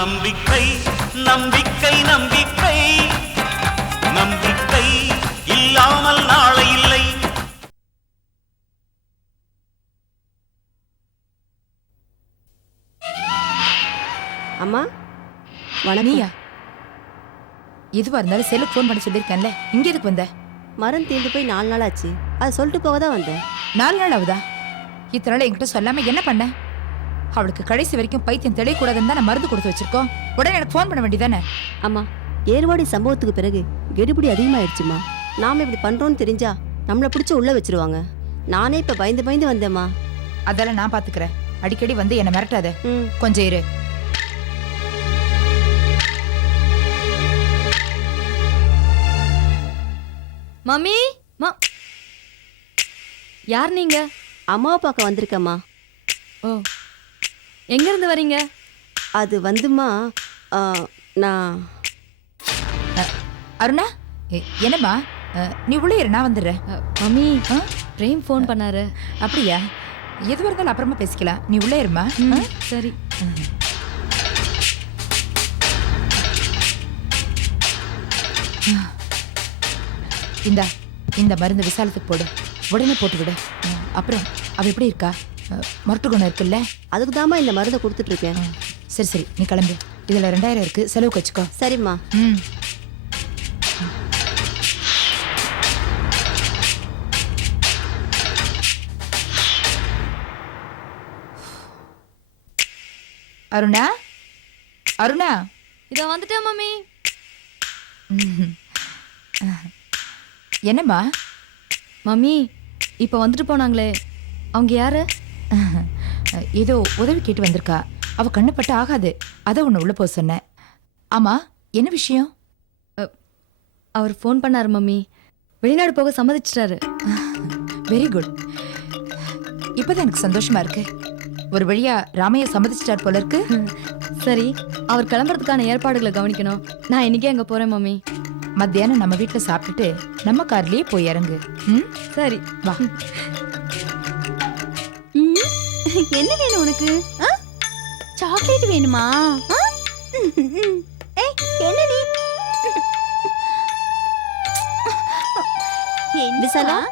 நம்பிக்கை நம்பிக்கை நம்பிக்கை நம்பிக்கை இல்லாமல் நாளை இல்லை. அம்மா வணக்கம்யா. எதுவா இருந்தாலும் செல்லுக்கு ஃபோன் பண்ணி சொல்லியிருக்கேன்ல, இங்க எதுக்கு வந்த? மரம் தீர்ந்து போய் 4 நாள் ஆச்சு, அதை சொல்லிட்டு போக தான் வந்தேன். 4 நாள் ஆகுதா? இத்தனை நாள் என்கிட்ட சொல்லாம என்ன பண்ண? அவளுக்கு கடைசி வரைக்கும் பைத்தியம் தெளியக்கூடாதுன்னு தான் மருந்து கொடுத்து வச்சிருக்கோம். உடனே எனக்கு ஃபோன் பண்ண வேண்டியதானே? அம்மா, ஏர்வாடி சம்பவத்துக்கு பிறகு கெடுபிடி அதிகமாயிடுச்சுமா. நாம இப்படி பண்றோம்னு தெரிஞ்சா நம்மளை பிடிச்சி உள்ள வச்சிருவாங்க. நானே இப்ப பயந்து பயந்து வந்தேம்மா. அதெல்லாம் நான் பாத்துக்கிறேன். அடிக்கடி வந்து என்ன மிரட்டாத. கொஞ்சம் இரு. மம்மி, யார் நீங்க? அம்மாவை பார்க்க வந்திருக்கம்மா. ஓ, எங்க இருந்து வரீங்க? அது வந்துமா, நான் அருணா, என்னம்மா? நீ உள்ளே இரு, நான் வந்துடுறேன். மம்மி, பிரேம் ஃபோன் பண்ணாரு. அப்படியா? எது இருந்தாலும் அப்புறமா பேசிக்கலாம். நீ உள்ளே இருமா. சரி. இந்த மருந்து விசாலத்துக்கு போடு. உடனே போட்டு விடு. அப்புறம் அவ எப்படி இருக்கா? மருட்டு குணம் இருக்குல்ல? அதுக்கு தாமா இந்த மருந்தை கொடுத்துட்டு இருக்கேன். சரி சரி, நீ கிளம்பு. இதுல 2000 இருக்கு, செலவுக்கு வச்சுக்கோ. சரிம்மா. அருணா, அருணா, இதோ வந்துட்டேன் மம்மி. என்னம்மா? மம்மி, இப்ப வந்துட்டு போனாங்களே, அவங்க யாரு? ஏதோ உதவி கேட்டு வந்திருக்கா. அவ கண்ணுப்பட்டு ஆகாது, அத உன்னை உள்ள போக சொன்னேன். ஆமா, என்ன விஷயம்? அவர் ஃபோன் பண்ணாரு மம்மி. வெளிநாடு போக சம்மதிச்சிட்டாரு. Very good. இப்பதான் எனக்கு சந்தோஷமா இருக்கு. ஒரு வழியா ராமைய சம்மதிச்சிட்டார் போல இருக்கு. சரி, அவர் கிளம்புறதுக்கான ஏற்பாடுகளை கவனிக்கணும். நான் இன்னைக்கே அங்க போறேன் மம்மி. மத்தியானம் நம்ம வீட்டுல சாப்பிட்டுட்டு நம்ம கார்லயே போய் இறங்கு. சரி, வா. என்ன வேணும் உனக்கு? சாக்லேட் வேணுமா? என்ன நீ? விசாலம்,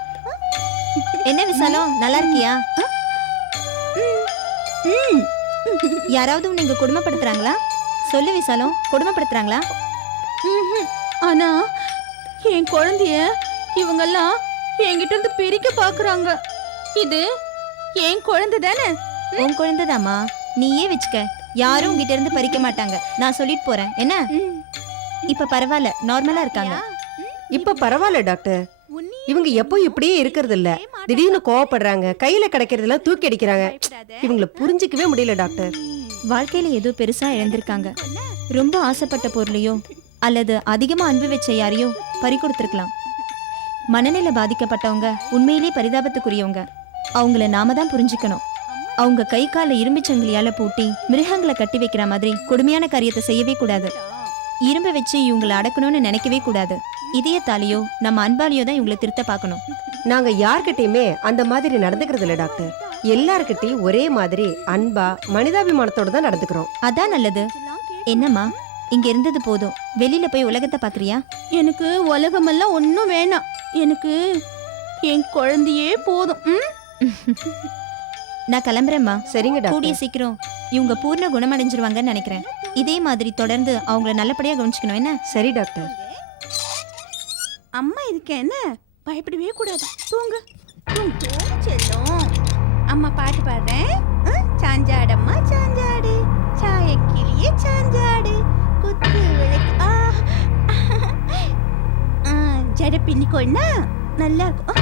என்ன விசாலம், நல்லா இருக்கியா? யாராவது உன்னை இங்க கொடுமைப்படுத்துறாங்களா? சொல்லு விசாலம், கொடுமைப்படுத்துறாங்களா? ஆனா என் குழந்தைய இவங்கெல்லாம் என்கிட்ட இருந்து பிரிக்க பாக்குறாங்க. இது என் குழந்தை தானே? உன் குழந்தைதாம்மா, நீயே வச்சுக்க. யாரும் உங்ககிட்ட இருந்து பறிக்க மாட்டாங்க. நான் சொல்லிட்டு போறேன். என்ன இப்ப பரவாயில்ல, நார்மலா இருக்காங்க. இப்ப பரவாயில்ல டாக்டர். இவங்க எப்போ இப்படியே இருக்கிறது இல்ல, திடீர்னு கோவப்படுறாங்க, கையில கிடைக்கிறதெல்லாம் தூக்கி அடிக்கிறாங்க. இவங்களை புரிஞ்சிக்கவே முடியல டாக்டர். வாழ்க்கையில ஏதோ பெருசா இழந்திருக்காங்க. ரொம்ப ஆசைப்பட்ட பொருளையோ அல்லது அதிகமா அன்பு வச்ச யாரையோ பறி கொடுத்துருக்கலாம். மனநிலை பாதிக்கப்பட்டவங்க உண்மையிலே பரிதாபத்துக்குரியவங்க. அவங்கள நாம தான் புரிஞ்சுக்கணும். அவங்க கை கால இரும்பு சங்கிலியால பூட்டி மிருகங்களை கட்டி வைக்கிற மாதிரி கொடுமையான காரியத்தை செய்யவே கூடாது. இரும்பை வச்சு இவங்களை அடக்கணும்னு நினைக்கவே கூடாது. இதயத்தாலேயோ நம்ம அன்பாலேயோ தான் இவங்களை திருத்த பார்க்கணும். நாங்க யார்கிட்டயுமே அந்த மாதிரி நடந்துக்கிறது இல்ல டாக்டர். எல்லார்கிட்டையும் ஒரே மாதிரி அன்பா மனிதாபிமானத்தோட தான் நடந்துக்கிறோம். அதான் நல்லது. என்னம்மா, இங்க இருந்தது போதும், வெளியில போய் உலகத்தை பாக்குறியா? எனக்கு உலகமெல்லாம் ஒன்னும் வேணாம். எனக்கு என் குழந்தையே போதும். நான் கிளம்புறேம்மா. சரிங்க கூடிய டாக்டர். சீக்கிரம் இவங்க பூர்ண குணமடைஞ்சிருவாங்கன்னு நினைக்கிறேன். இதே மாதிரி தொடர்ந்து அவங்கள நல்லபடியா கவனிச்சுக்கணும். என்ன? சரி டாக்டர். அம்மா இருக்கேன், என்ன பயப்படவே கூடாது. தூங்கு தூங்கு செல்லும். அம்மா பாட்டு பாடுறேன். சாஞ்சாடம்மா சாஞ்சாடு, சாயக்கிளியே சாஞ்சாடு, குத்து விளக்கு ஜட பின்னிக்கொண்டா நல்லா இருக்கும்.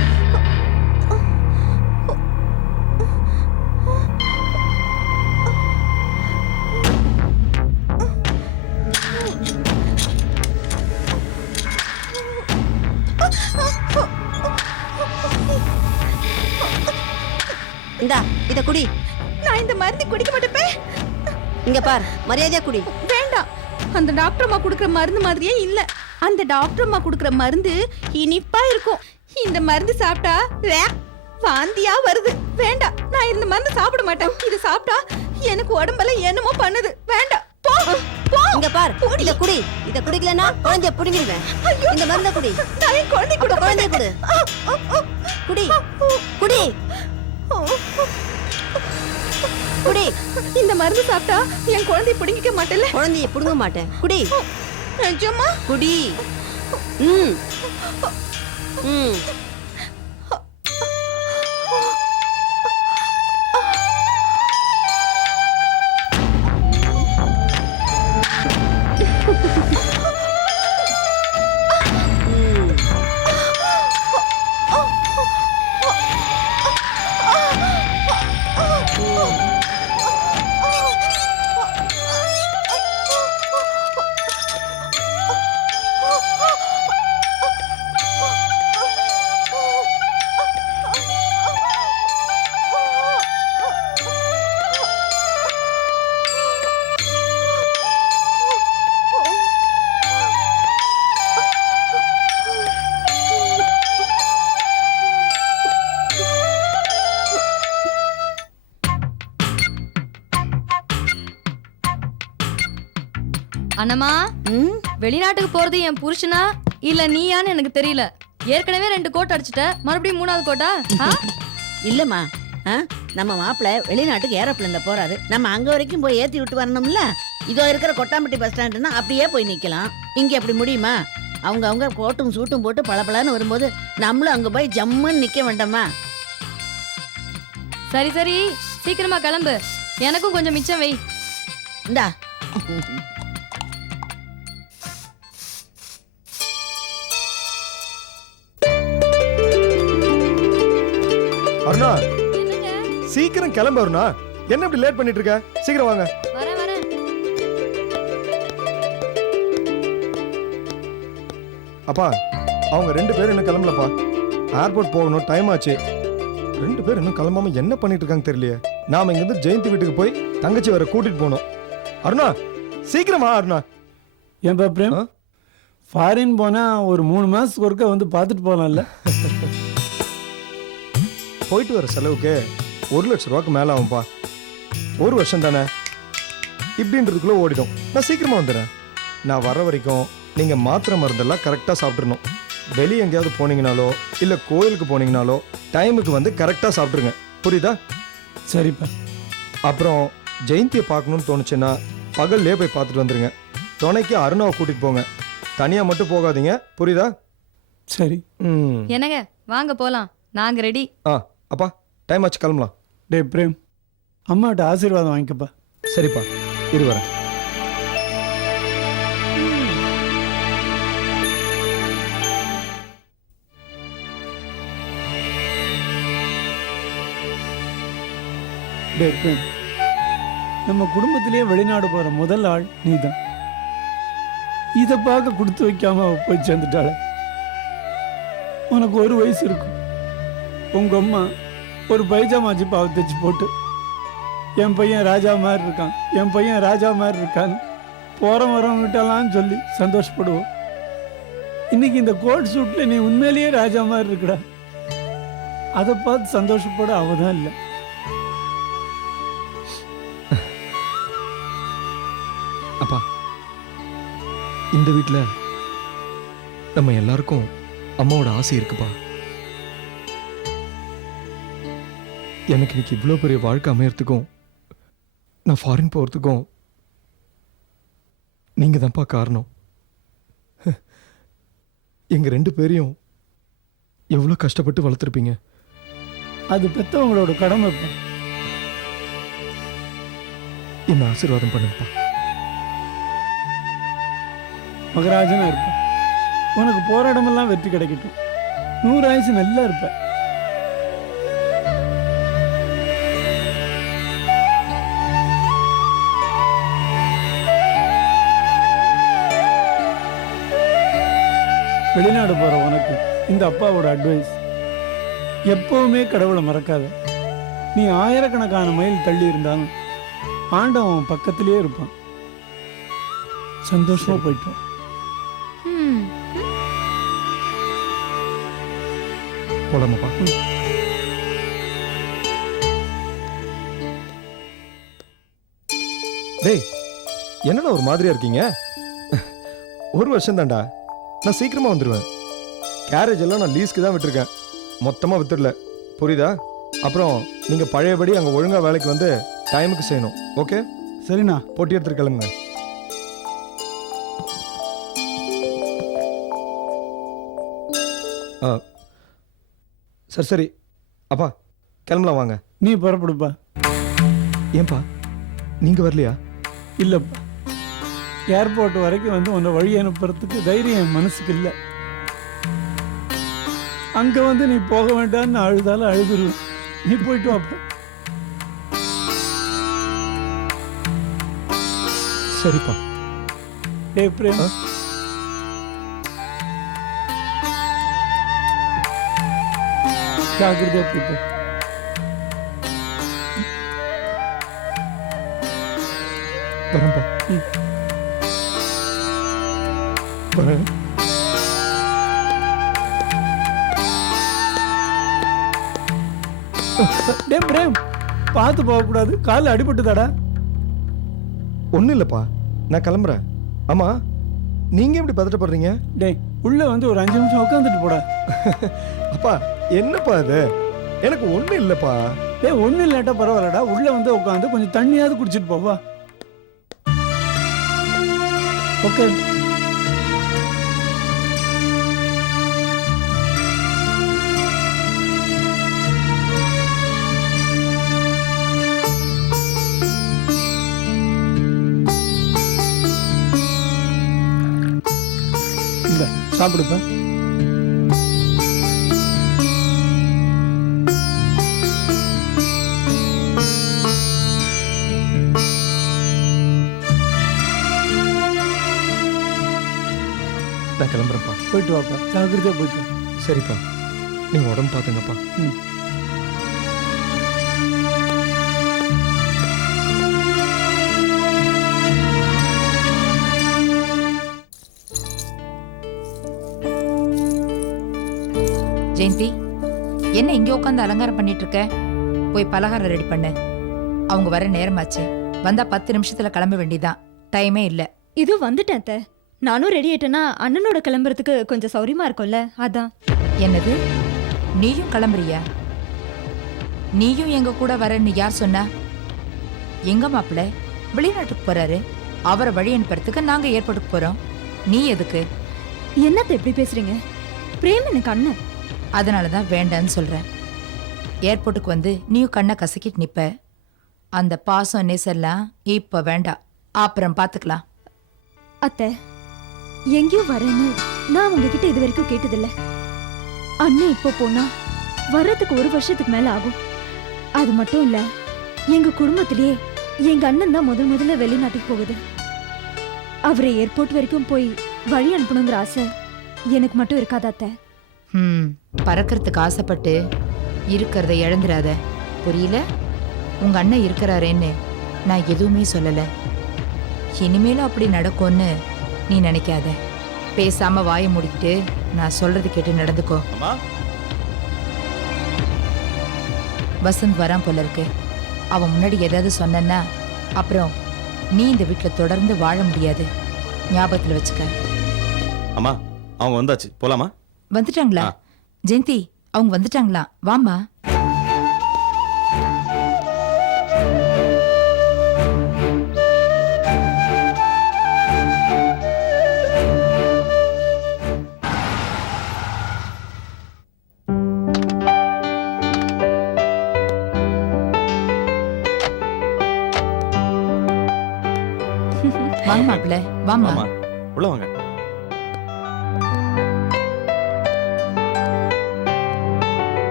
இந்தா இத குடி. நான் இந்த மருந்து குடிக்க மாட்டேன். இங்க பார், மரியாதையா குடி. வேண்டாம், அந்த டாக்டர் அம்மா குடுக்குற மருந்து மாதிரியே இல்ல. அந்த டாக்டர் அம்மா குடுக்குற மருந்து இனிப்பா இருக்கும். இந்த மருந்து சாப்பிட்டா வாந்தியா வருது. வேண்டாம், நான் இந்த மருந்து சாப்பிட மாட்டேன். இது சாப்பிட்டா எனக்கு உடம்பெல்லாம் என்னமோ பண்ணுது. வேண்டாம், போ. இங்க பார் இத குடி. இத குடிக்கலனா குழந்தைய புடுங்கிடுவேன். இந்த மருந்த குடி. நான் என் குழந்தை அப்ப குழந்தைய குடு. குடி. குடி. குடி. இந்த மருந்து சாப்பிட்டா என் குழந்தை பிடிங்கிக்க மாட்டேல. குழந்தைய புடுங்க மாட்டேன். குடி. நிஜமா? குடி. ம். ம். அண்ணம்மா வெளிநாட்டுக்கு போறது என் புருஷனா இல்ல நீயான்னு எனக்கு தெரியல. ஏற்கனவே 2 கோட் அடிச்சிட்ட, மறுபடியும் 3வது கோட்டா? இல்லம்மா, நம்ம மாப்பிள்ள வெளிநாட்டுக்கு ஏரோப்ளேன்ல போறாரு. நம்ம அங்க வரைக்கும் போய் ஏத்தி விட்டு வரணும்ல. இதோ இருக்கிற கொட்டாம்பட்டி பஸ் ஸ்டாண்டுன்னா அப்படியே போய் நிக்கலாம். இங்க அப்படி முடியுமா? அவங்க கோட்டும் சூட்டும் போட்டு பளபளன்னு வரும்போது நம்மளும் அங்க போய் ஜம்முன்னு நிக்க வேண்டாமா? சரி சரி, சீக்கிரமா கிளம்பு. எனக்கும் கொஞ்சம் மிச்சம் வை. இந்தா. அருணா, என்னங்க? சீக்கிரம் கிளம்பு அருணா. என்ன இப்படி லேட் பண்ணிட்டு இருக்க? சீக்கிரம் வாங்க. வரேன் வரேன். அப்பா, அவங்க 2 பேரும் இன்னும் கிளம்பலப்பா. ஏர்போர்ட் போகணும், டைம் ஆச்சு. 2 பேரும் இன்னும் கிளம்பாம என்ன பண்ணிட்டு இருக்காங்க தெரியலையே. நாம இங்க இருந்து ஜெயந்தி வீட்டுக்கு போய் தங்கச்சி வர கூட்டிட்டு போனோம். அருணா, சீக்கிரம் வா அருணா. ஏன்பா பிரேம், ஃபாரின் போனா ஒரு 3 மாசத்துக்கு ஒருக்கா வந்து பார்த்துட்டு போகலாம்ல? போயிட்டு வர செலவுக்கு 1 லட்சம் ரூபாய்க்கு மேல ஆகும்பா. 1 வருஷம் தானே, இப்படின்றதுக்குள்ள ஓடிடும். நான் சீக்கிரமா வந்துடுறேன். நான் வர வரைக்கும் நீங்க மாத்திரை மருந்தெல்லாம் கரெக்டா சாப்பிட்றணும். வெளியே எங்கேயாவது போனீங்கனாலோ இல்ல கோயிலுக்கு போனீங்கனாலோ டைமுக்கு வந்து கரெக்டா சாப்பிட்ருங்க. புரியுதா? சரிப்பா. அப்புறம் ஜெயந்தியை பார்க்கணும்னு தோணுச்சுன்னா பகல்லே போய் பார்த்துட்டு வந்துருங்க. துணைக்கு அருணாவை கூட்டிட்டு போங்க. தனியா மட்டும் போகாதீங்க. புரியுதா? சரி. என்னங்க, வாங்க போலாம். நாங்க ரெடி. அப்பா, டைம் ஆச்சு, கிளம்பலாம். டே பிரேம், அம்மாட்ட ஆசீர்வாதம் வாங்கிக்கப்பா. சரிப்பா, இரு வரேன். டே பிரேம், நம்ம குடும்பத்திலேயே வெளிநாடு போற முதல் ஆள் நீதான். இதை பார்க்க கொடுத்து வைக்காம அவ போய் சேர்ந்துட்டாள. உனக்கு 1 வயசு இருக்கும். உங்க அம்மா ஒரு பைஜாமா ஜிப்பாவை தைச்சு போட்டு என் பையன் ராஜா மாதிரி இருக்கான், என் பையன் ராஜா மாதிரி இருக்கான்னு போற வரவங்கிட்டலாம் சொல்லி சந்தோஷப்படுவோம். இன்னைக்கு இந்த கோட் சூட்ல நீ உண்மையிலேயே ராஜா மாதிரி இருக்கடா. அதை பார்த்து சந்தோஷப்பட அவதான் இல்லை. அப்பா, இந்த வீட்டில் நம்ம எல்லாருக்கும் அம்மாவோட ஆசை இருக்குப்பா. எனக்கு இன்னைக்கு இவ்வளோ பெரிய வாழ்க்கை அமையறதுக்கும் நான் ஃபாரின் போகிறதுக்கும் நீங்கள் தான்ப்பா காரணம். எங்கள் 2 பேரையும் எவ்வளோ கஷ்டப்பட்டு வளர்த்துருப்பீங்க. அது பெற்றவங்களோட கடமைப்பா. என்ன ஆசீர்வாதம் பண்ணுப்பா. மகராஜனா இருப்ப. உனக்கு போராடமெல்லாம் வெற்றி கிடைக்கட்டும். 100 ஆயுசு நல்லா இருப்ப. வெளிநாடு போற உனக்கு இந்த அப்பாவோட அட்வைஸ், எப்பவுமே கடவுளை மறக்காத. நீ ஆயிரக்கணக்கான மைல் தள்ளி இருந்தாலும் ஆண்டவன் பக்கத்திலேயே இருப்பான். சந்தோஷமா போயிட்டு வா. போலாமாப்பா? டேய், என்னடா ஒரு மாதிரியா இருக்கீங்க? ஒரு வருஷம் தான்டா, நான் சீக்கிரமா வந்துடுவேன். கேரேஜ் எல்லாம் நான் லீஸ்க்கு தான் விட்டுருக்கேன், மொத்தமாக வித்துடல, புரியுதா? அப்புறம் நீங்கள் பழையபடி அங்கே ஒழுங்காக வேலைக்கு வந்து டைமுக்கு செய்யணும். ஓகே? சரிண்ணா. போட்டி எடுத்துட்டு கிளம்புங்க. சரி சரி அப்பா, கிளம்பலாம் வாங்க. நீ புறப்படுப்பா. ஏன்பா நீங்கள் வரலையா? இல்லைப்பா, ஏர்போர்ட் வரைக்கும் வந்து உன்னை வழி அனுப்புறதுக்கு தைரியம் என் மனசுக்கு இல்லை. அங்கே வந்து நீ போக வேண்டாம்னு அழுதாலும் அழுதுருவேன். நீ போயிட்டு வாப்பா. சரிப்பா. டேய் பிரேம், ஜாக்கிரதையா போயிட்டு. வரேன்ப்பா. வரேன். டே பிரேம், பார்த்து போகக்கூடாது, காலில் அடிபட்டுதாடா. ஒன்றும் இல்லைப்பா, நான் கிளம்புறேன். ஆமா, நீங்கள் எப்படி பதட்டப்படுறீங்க? டேய், உள்ள வந்து ஒரு 5 நிமிஷம் உட்காந்துட்டு போடா. அப்பா என்னப்பா இது? எனக்கு ஒன்றும் இல்லைப்பா. டேய், ஒன்றும் இல்லாட்டா பரவாயில்லடா, உள்ள வந்து உட்காந்து கொஞ்சம் தண்ணியாவது குடிச்சிட்டு போவா. ஓகே. இல்லை, சாப்பிடுப்பா. நான் கிளம்புறேன்ப்பா. போயிட்டு வாப்பா, ஜாக்கிரதையா போயிட்டு வா. சரிப்பா, நீங்கள் உடம்பு பார்த்துங்கப்பா. ம். ஜெயந்தி, என்ன இங்கே உட்காந்து அலங்காரம் பண்ணிட்டு இருக்க? போய் பலகாரம் ரெடி பண்ணு. அவங்க வர நேரமாச்சு. வந்தா 10 நிமிஷத்துல கிளம்ப வேண்டியதான், டைமே இல்ல. இது வந்துட்டேன் அத்தை. நானும் ரெடி ஆயிட்டேன்னா அண்ணனோட கிளம்புறதுக்கு கொஞ்சம் சௌரியமா இருக்கும்ல, அதான். என்னது, நீயும் கிளம்புறியா? நீயும் எங்க கூட வரேன்னு யார் சொன்னா? எங்க மாப்பிள்ள வெளிநாட்டுக்கு போறாரு, அவரை வழி அனுப்புறதுக்கு நாங்க ஏர்போர்ட்டுக்கு போறோம். நீ எதுக்கு? என்னத்தை எப்படி பேசுறீங்க? பிரேம் எனக்கு அண்ணன். அதனாலதான் வேண்டான்னு சொல்றேன். ஏர்போர்ட்டுக்கு வந்து நீயும் கண்ணை கசக்கிட்டு நிப்ப. அந்த பாசம் நேசெல்லாம் இப்ப வேண்டாம், அப்புறம் பாத்துக்கலாம். அத்தை, எங்கேயோ வரேன்னு நான் உங்ககிட்ட இது வரைக்கும் கேட்டதில்ல. அண்ணன் இப்போ போனா வர்றதுக்கு 1 வருஷத்துக்கு மேல ஆகும். அது மட்டும் இல்ல, எங்க குடும்பத்திலேயே எங்க அண்ணன் தான் முதல்ல வெளிநாட்டுக்கு போகுது. அவரை ஏர்போர்ட் வரைக்கும் போய் வழி அனுப்பணுங்கிற ஆசை எனக்கு மட்டும் இருக்காதா அத்தை? பறக்கிறதுக்கு ஆசைப்பட்டு இருக்கிறத இழந்துடாத, புரியல? உங்க அண்ணன் இருக்கிறாரேன்னு நான் எதுவுமே சொல்லல. இனிமேலும் அப்படி நடக்கும்னு நீ நினைக்காத. பேசாம வாயை மூடிக்கிட்டு நான் சொல்றது கேட்டு நடந்துக்கோ. அம்மா, வசந்த் வரான் போல இருக்கு. அவன் முன்னாடி ஏதாவது சொன்னா அப்புறம் நீ இந்த வீட்டுல தொடர்ந்து வாழ முடியாது, ஞாபகத்துல வச்சுக்க. அம்மா, அவங்க வந்தாச்சு, போலாமா? வந்துட்டாங்களா? ஜெயந்தி, அவங்க வந்துட்டாங்களா? வாமா. வாங்க மாப்பிள்ள, வாமா. ஆமா, உள்ள வாங்க.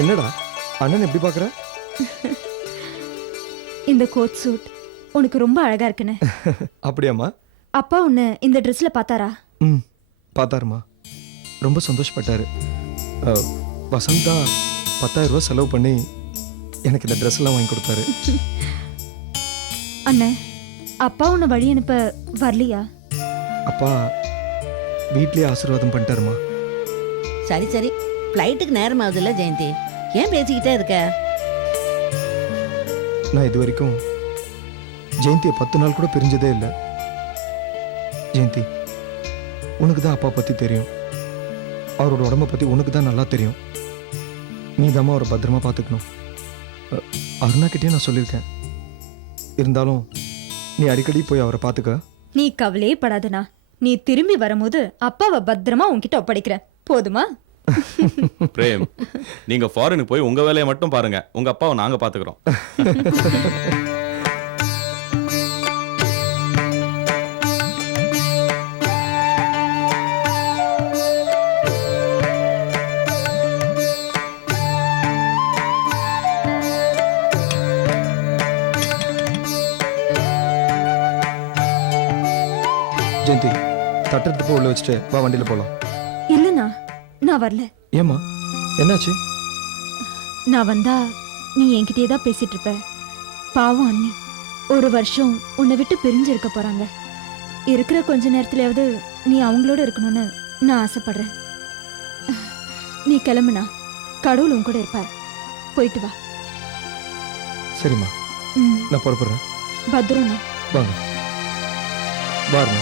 என்னடா அண்ணன் எப்படி பார்க்குற? இந்த கோட் சூட் உனக்கு ரொம்ப அழகா இருக்குன்னு. அப்படியாம்மா? அப்பா உன்னை இந்த ட்ரெஸ்ல பார்த்தாரா? ம், பார்த்தாருமா, ரொம்ப சந்தோஷப்பட்டாரு. வசந்த் தான் 10,000 ரூபாய் செலவு பண்ணி எனக்கு இந்த ட்ரெஸ் எல்லாம் வாங்கி கொடுத்தாரு. அண்ணே, அப்பா உன்னை வழி அனுப்ப வரலையா? அப்பா வீட்லயே ஆசீர்வாதம் பண்ணிட்டாருமா. சரி சரி, ஃப்ளைட்டுக்கு நேரம் ஆகுதுல்ல ஜெயந்தி, ஏன் பேசிக்கிட்டே இருக்க? நான் இது வரைக்கும் ஜெயந்தியை 10 நாள் கூட பிரிஞ்சதே இல்லை. ஜெயந்தி, உனக்கு தான் அப்பா பற்றி தெரியும், அவரோட உடம்ப பற்றி உனக்கு தான் நல்லா தெரியும். நீ தாம்மா அவரை பத்திரமா பார்த்துக்கணும். அருணாக்கிட்டே நான் சொல்லியிருக்கேன். இருந்தாலும் நீ அடிக்கடி போய் அவரை பார்த்துக்க. நீ கவலையே படாதனா, நீ திரும்பி வரும்போது அப்பாவை பத்திரமா உன்கிட்ட ஒப்படைக்கிறேன், போதுமா? பிரேம், நீங்க ஃபாரினுக்கு போய் உங்க வேலையை மட்டும் பாருங்க, உங்க அப்பாவை நாங்க பாத்துக்கிறோம். ஜெயந்தி, தட்டெடுத்து போய் உள்ள வச்சுட்டு வா, வண்டியில் போகலாம். இல்லண்ணா, நான் வரல. ஏம்மா, என்னாச்சு? நான் வந்தா நீ என்கிட்டயே தான் பேசிட்டு இருப்ப. பாவம் அண்ணி, 1 வருஷம் உன்னை விட்டு பிரிஞ்சு இருக்க போறாங்க. இருக்கிற கொஞ்ச நேரத்துலயாவது நீ அவங்களோட இருக்கணும்னு நான் ஆசைப்படுறேன். நீ கிளம்புனா கடவுள் உன் கூட இருப்பார். போயிட்டு வா. சரிம்மா, ம், நான் புறப்படுறேன். பத்திரம்ண்ணா. வாங்க, பாருங்க.